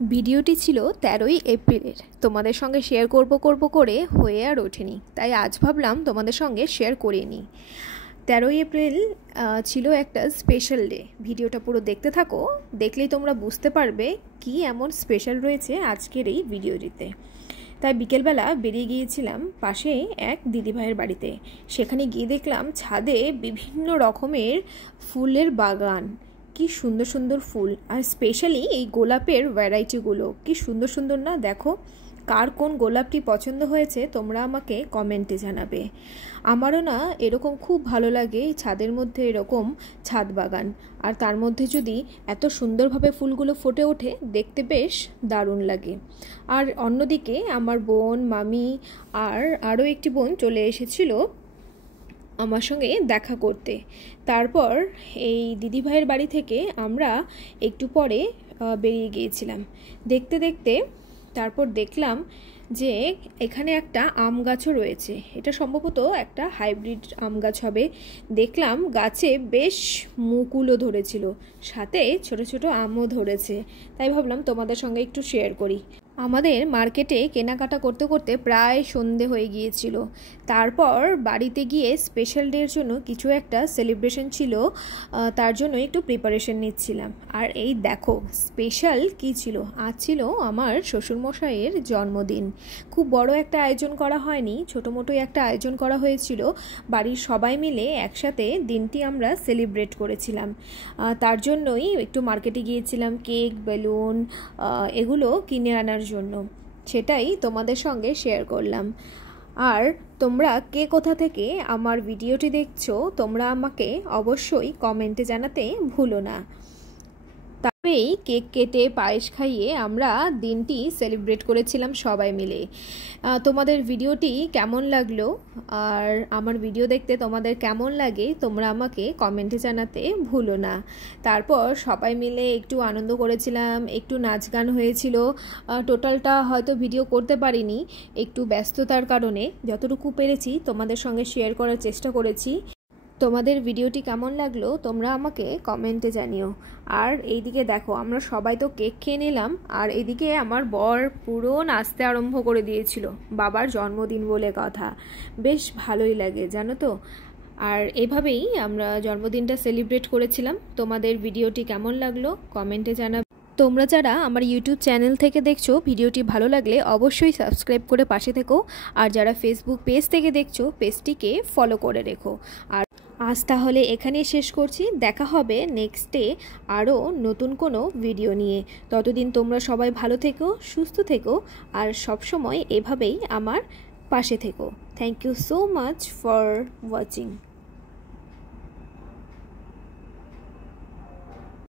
ভিডিওটি ছিল 13ই এপ্রিলের। তোমাদের সঙ্গে শেয়ার করব করে হয়ে আর ওঠেনি, তাই আজ ভাবলাম তোমাদের সঙ্গে শেয়ার করে নিই। 13ই এপ্রিল ছিল একটা স্পেশাল ডে। ভিডিওটা পুরো দেখতে থাকো, দেখলেই তোমরা বুঝতে পারবে কি এমন স্পেশাল রয়েছে আজকের এই ভিডিওটিতে। তাই বিকেলবেলা বেরিয়ে গিয়েছিলাম পাশে এক দিদিভাইয়ের বাড়িতে। সেখানে গিয়ে দেখলাম ছাদে বিভিন্ন রকমের ফুলের বাগান। কি সুন্দর সুন্দর ফুল, আর স্পেশালি এই গোলাপের ভ্যারাইটিগুলো কি সুন্দর সুন্দর না। দেখো কার কোন গোলাপটি পছন্দ হয়েছে তোমরা আমাকে কমেন্টে জানাবে। আমারও না এরকম খুব ভালো লাগে ছাদের মধ্যে এরকম ছাদ বাগান, আর তার মধ্যে যদি এত সুন্দরভাবে ফুলগুলো ফুটে ওঠে দেখতে বেশ দারুণ লাগে। আর অন্যদিকে আমার বোন, মামি আর আরও একটি বোন চলে এসেছিল আমার সঙ্গে দেখা করতে। তারপর এই দিদিভাইয়ের বাড়ি থেকে আমরা একটু পরে বেরিয়ে গিয়েছিলাম। দেখতে দেখতে তারপর দেখলাম যে এখানে একটা আম গাছও রয়েছে। এটা সম্ভবত একটা হাইব্রিড আম গাছ হবে। দেখলাম গাছে বেশ মুকুলও ধরেছিল, সাথে ছোট ছোট আমও ধরেছে। তাই ভাবলাম তোমাদের সঙ্গে একটু শেয়ার করি। আমাদের মার্কেটে কেনাকাটা করতে করতে প্রায় সন্ধে হয়ে গিয়েছিল। তারপর বাড়িতে গিয়ে স্পেশাল ডের জন্য কিছু একটা সেলিব্রেশন ছিল, তার জন্য একটু প্রিপারেশন নিচ্ছিলাম। আর এই দেখো স্পেশাল কি ছিল, আজ ছিল আমার শ্বশুরমশাইয়ের জন্মদিন। খুব বড় একটা আয়োজন করা হয়নি, ছোটো মোটোই একটা আয়োজন করা হয়েছিল। বাড়ির সবাই মিলে একসাথে দিনটি আমরা সেলিব্রেট করেছিলাম। তার জন্যই একটু মার্কেটে গিয়েছিলাম কেক, বেলুন এগুলো কিনে আনার জন্য। সেটাই তোমাদের সঙ্গে শেয়ার করলাম। আর তোমরা কে কোথা থেকে আমার ভিডিওটি দেখছো তোমরা আমাকে অবশ্যই কমেন্টে জানাতে ভুলো না। তবেই কেক কেটে পায়েস খাইয়ে আমরা দিনটি সেলিব্রেট করেছিলাম সবাই মিলে। তোমাদের ভিডিওটি কেমন লাগলো আর আমার ভিডিও দেখতে তোমাদের কেমন লাগে তোমরা আমাকে কমেন্টে জানাতে ভুলো না। তারপর সবাই মিলে একটু আনন্দ করেছিলাম, একটু নাচ গান হয়েছিল। টোটালটা হয়তো ভিডিও করতে পারিনি, একটু ব্যস্ততার কারণে যতটুকু পেরেছি তোমাদের সঙ্গে শেয়ার করার চেষ্টা করেছি। তোমাদের ভিডিওটি কেমন লাগলো তোমরা আমাকে কমেন্টে জানিও। আর এইদিকে দেখো আমরা সবাই তো কেক খেয়ে নিলাম, আর এদিকে আমার বর পুরো নাচতে আরম্ভ করে দিয়েছিল। বাবার জন্মদিন বলে কথা, বেশ ভালোই লাগে জানো তো। আর এভাবেই আমরা জন্মদিনটা সেলিব্রেট করেছিলাম। তোমাদের ভিডিওটি কেমন লাগলো কমেন্টে জানাবে। তোমরা যারা আমার ইউটিউব চ্যানেল থেকে দেখছো ভিডিওটি ভালো লাগলে অবশ্যই সাবস্ক্রাইব করে পাশে থেকো, আর যারা ফেসবুক পেজ থেকে দেখছো পেজটিকে ফলো করে রেখো। আর আজ তাহলে এখানেই শেষ করছি, দেখা হবে নেক্সটে আরও নতুন কোনো ভিডিও নিয়ে। ততদিন তোমরা সবাই ভালো থেকো, সুস্থ থেকো, আর সবসময় এভাবেই আমার পাশে থেকো। Thank you so much for watching.